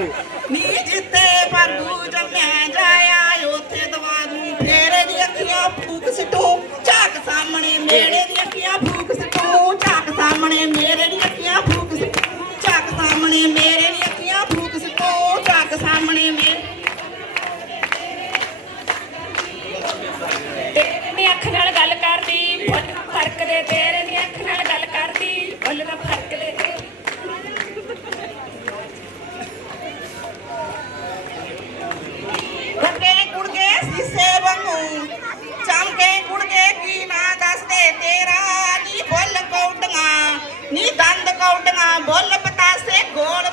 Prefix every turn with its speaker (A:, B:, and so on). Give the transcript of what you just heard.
A: ਨੀ ਜਿੱਤੇ ਪ੍ਰਭੂ ਜੰਮਿਆ ਜਾਇਆ, ਉੱਥੇ ਦਵਾ ਦੂੰ ਫੇਰੇ ਦੀ ਅੱਖੀਆਂ ਫੂਕ ਸਿੱਟੂ। ਝਾਕ ਸਾਹਮਣੇ ਮੇਰੇ ਦੀ ਅੱਖੀਆਂ ਫੂਕ ਸਿੱਟੂ। ਝਾਕ ਸਾਹਮਣੇ ਮੇਰੇ
B: ਤੇਰਾ ਨੀ
A: ਬੁੱਲ ਪਤਾਸੇ ਗੋਲ